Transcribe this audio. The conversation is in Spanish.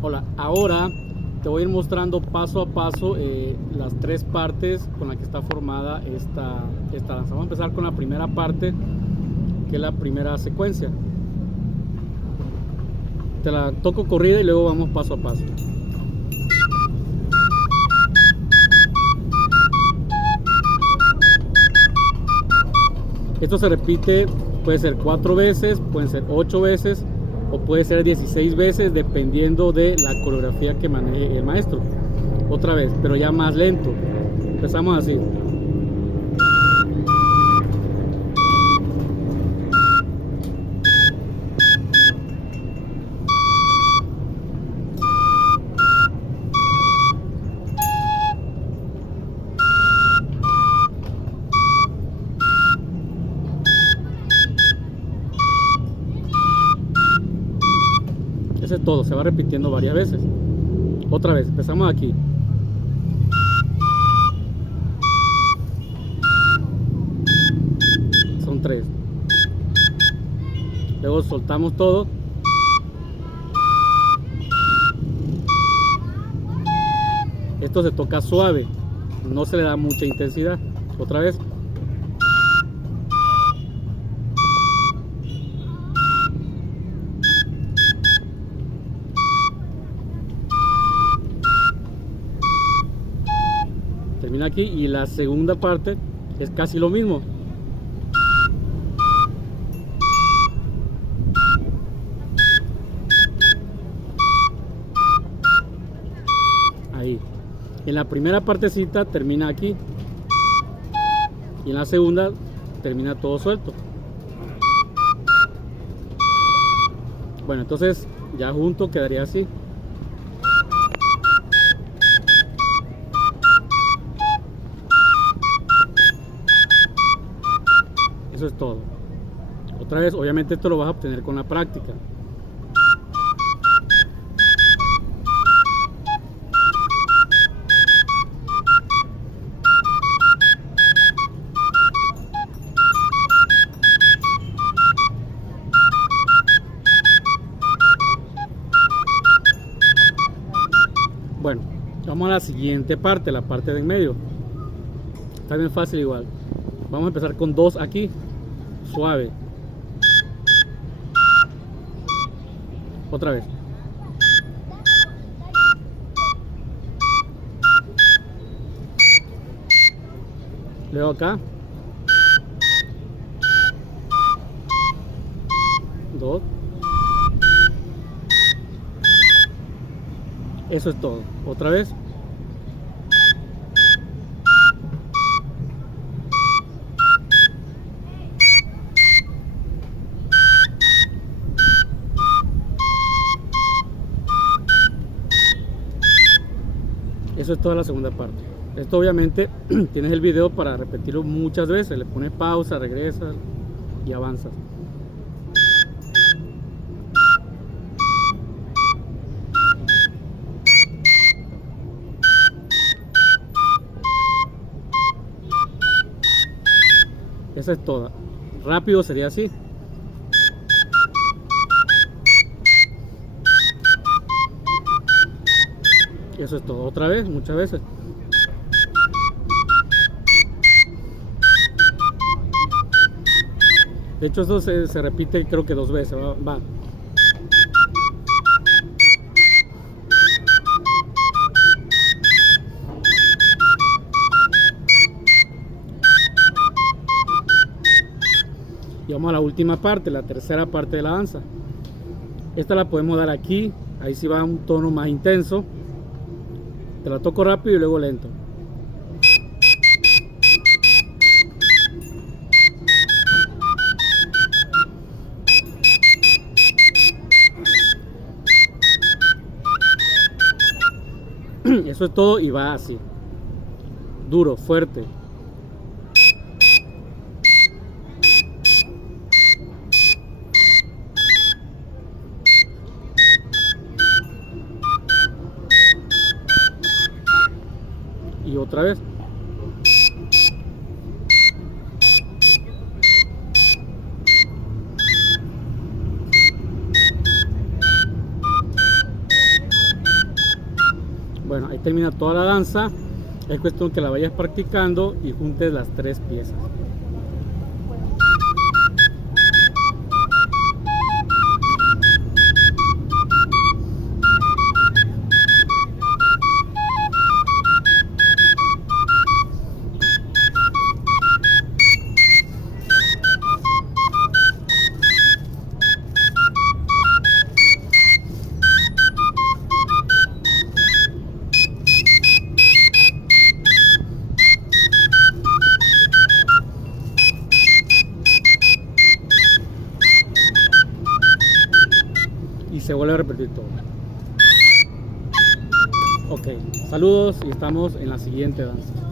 Hola, ahora te voy a ir mostrando paso a paso las tres partes con las que está formada esta danza. Vamos a empezar con la primera parte, que es la primera secuencia. Te la toco corrida y luego vamos paso a paso. Esto se repite, puede ser 4 veces, pueden ser 8 veces o puede ser 16 veces dependiendo de la coreografía que maneje el maestro. Otra vez, pero ya más lento. Empezamos así. Ese es todo, se va repitiendo varias veces. Otra vez, empezamos aquí. Son 3. Luego soltamos todo. Esto se toca suave, no se le da mucha intensidad. Otra vez. Termina aquí y la segunda parte es casi lo mismo. Ahí. En la primera partecita termina aquí y en la segunda termina todo suelto. Bueno, entonces ya junto quedaría así. Eso es todo. Otra vez, obviamente esto lo vas a obtener con la práctica. Bueno, vamos a la siguiente parte, la parte de en medio. Está bien fácil igual. Vamos a empezar con 2 aquí, suave. Otra vez. Luego acá. 2. Eso es todo. Otra vez. Eso es toda la segunda parte. Esto obviamente tienes el video para repetirlo muchas veces. Le pones pausa, regresas y avanzas. Esa es toda. Rápido sería así. Eso es todo. Otra vez, muchas veces. De hecho, esto se repite creo que 2 veces. Va. Y vamos a la última parte, la tercera parte de la danza. Esta la podemos dar aquí. Ahí sí va un tono más intenso. Te la toco rápido y luego lento. Eso es todo y va así. Duro, fuerte. Y otra vez. Bueno, ahí termina toda la danza. Es cuestión que la vayas practicando y juntes las 3 piezas. Y se vuelve a repetir todo. Ok, saludos y estamos en la siguiente danza.